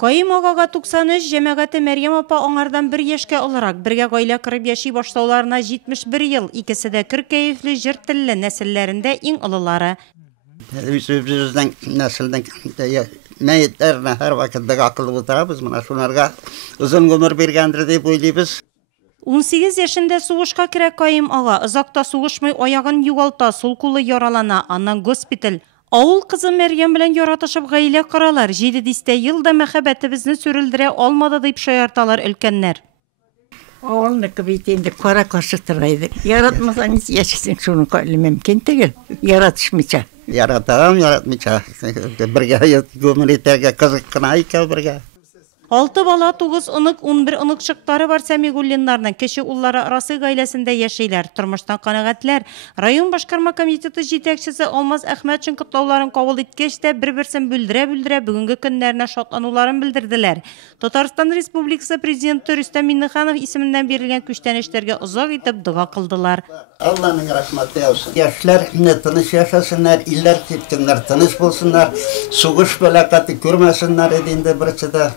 Кайым агага 93, җәмәгате Мәрьям апа аңардан 1 яшькә олырак, бергә гаилә корып яши башлауларына 71 ел, икесе дә көр кәефле, җыр телле нәселләрендә иң олылары. Үзебезнең нәселнең мәетләренә һәр вакытта акыллы утырабыз, менә шуларга озын гомер биргәндер дип уйлыйбыз. 18 яшендә сугышка керә Кайым ага, озакта сугышмый аягын югалта, сул кулы яралана, аннан госпиталь. Авыл кызы Мәрьям белән яратышып гаилә коралар, 7 елда мәхәббәтебезне сүрелдерә алмады дип шаярталар өлкәннәр. Авылныкы бит инде кара каршы торайды. Яратмасаң яшисең шуны кайлы мөмкин түгел. Яратышмыйча. Яратмыйча. Бергә гомер итәргә кызык кына икән бергә. 6 бала, 9 онык, 11 оныкчыктары бар Сәмигуллиннарның кече уллары арасы гаиләсендә яшиләр. Тормыштан канәгатьләр. Район башкарма комитеты җитәкчесе Алмаз Әхмәтшин котлауларын кабул иткәч тә бер-берсен бүлдерә бүгенге көннәренә шатлануларын белдерделәр. Татарстан Республикасы президенты Рөстәм Миңнеханов исеменнән бирелгән күчтәнешләргә озак итеп дуга кылдылар. Алланың рәхмәте яусын. Яшьләр тыныч яшасыннар, илләр киткәннәр тыныч булсыннар, сугыш бәлакәте күрмәсеннәр иде инде берсе дә.